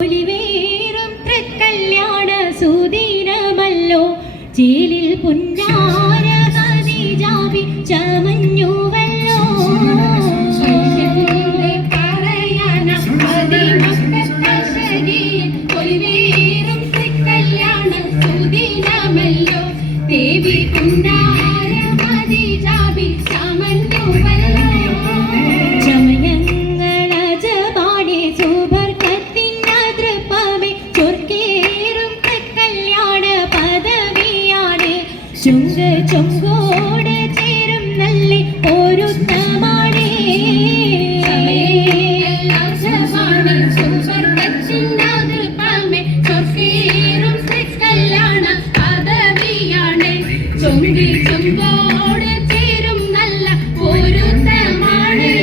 ഒലിവേറും തൃക്കല്യാണ സുദിനമല്ലോ ചേലിൽ പുന്നാര ഖദീജാബി ചമഞ്ഞുവല്ലോ ഒലിവേറും തൃക്കല്യാണ സുദിനമല്ലോ ദേവി പുന്നാര ഖദീജാബി ചമഞ്ഞുവല്ലോ ചൊങ്കോട് ചേരും നല്ല ഒരുത്തമാണേ ചൊങ്കോട് ചേരും നല്ല ഒരുത്തമാണേ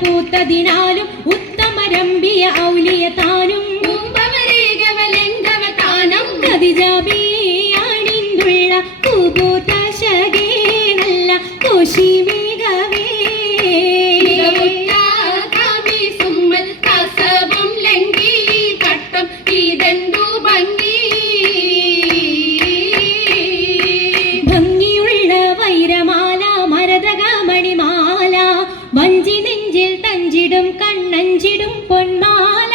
പൂത്തതിനാലും ഉത്തമരമ്പിയ ഔലിയ താനും ഖദീജാബിയാണിന്നുള്ള പൂപൂത്ത ശകേ നല്ല കോശി മേഘവേ ഭംഗിയുള്ള വൈരമാല മരതക മണിമാല വഞ്ചി നെഞ്ചിൽ തഞ്ചിടും കണ്ണഞ്ചിടും പൊന്മാല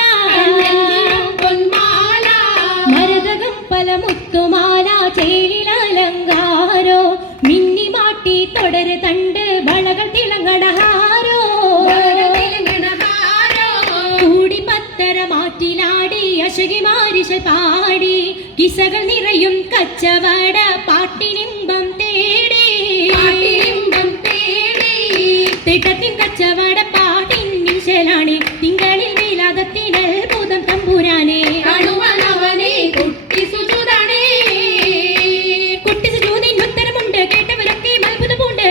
മരതകം പല മുത്തുമാല ചേലിലലങ്കാരോ മിന്നി മാട്ടി തുടര് തണ്ട് വളകൾ തിളങ്ങടഹാരോ കൂടി പത്തര മാറ്റിലാടി അശകിമാരിശ പാടി കിസകൾ നിറയും കച്ചവട പാട്ടിനിമ്പം തേടി തിട്ടത്തിൻ കച്ചവട പാട്ടിൻ നിശലാണി തിങ്കളിൽ വേലാതത്തിനൽ ഭൂതം തമ്പുരാനെ കുട്ടി സുജൂദിൻ ഉത്തരമുണ്ട് കേട്ടവരൊക്കെ അത്ഭുതമുണ്ട്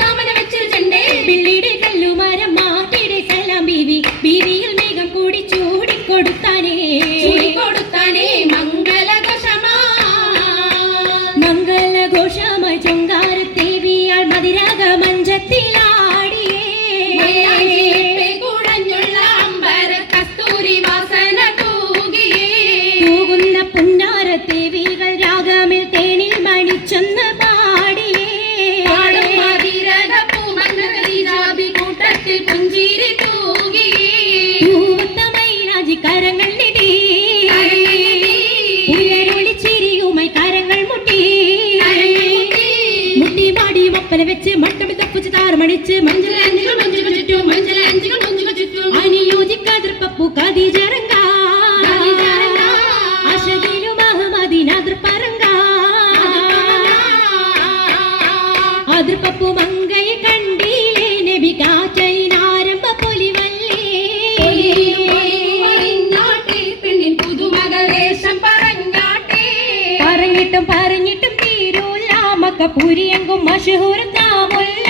കാമന വെച്ചിരുണ്ടേ പിള്ളിയുടെ കല്ലുമരം മാറ്റിയുടെ സലാം ബീവി ബീവിയിൽ മേഘം കൂടി ചൂടിക്കൊടുത്താനേ മംഗളഘോഷമായി ചൊങ്കാരത്തേവിയാൾ മതിരാഗ മഞ്ചത്തിലാ ദേവികൾ രാഗമിൽ തേനിൽ മണിച്ചൊന്ന് പാടിയേ കൂട്ടത്തിൽ പുഞ്ചിരി തൂകിയേമൈരാജി കരങ്ങൾ നെടി ഉയരൊളിച്ചിരിയുമായി കരങ്ങൾ മുട്ടി മാടി മപ്പന വെച്ച് മട്ടമി തപ്പുച്ച് താറുമണിച്ച് മഞ്ചലഞ്ചികൾ ചുറ്റും അനുയോജിക്കാതിർപ്പപ്പു ഖദീജറങ്ക അതിർപ്പപ്പു മങ്കയെ കണ്ടീലേ നബി കാറ്റൈനാരംഭ പറഞ്ഞിട്ടും തീരൂല മക്കപ്പുരിയെങ്കും മഷഹൂർ നാമുല്ല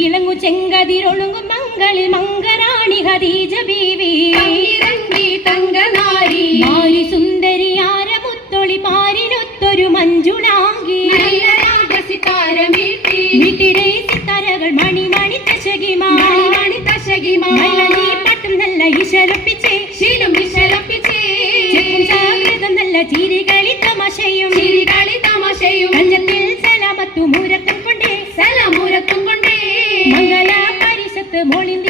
ഇളങ്ങു ചെങ്കതിരൊളുങ്ങും മംഗളിൽ മംഗറാണി ഖദീജ ബീവി തങ്കനാരി മാരി സുന്ദരിയാര മുത്തൊളി പാരിനൊത്തൊരു മഞ്ജുളാങ്കി വീട്ടിലെ സിത്താരകൾ മണി മണി തശകിമാ പട്ടും നല്ല ഇശലൊപ്പിച്ചേ ജാഗ്രതം നല്ല ചിരികളി തമാശയും കഞ്ചത്തിൽ സലാമത്തു മൂരത്തും കൊണ്ടേ മൂരത്തും കൊണ്ടേ മംഗല പരിഷത്ത് മോളിന്തി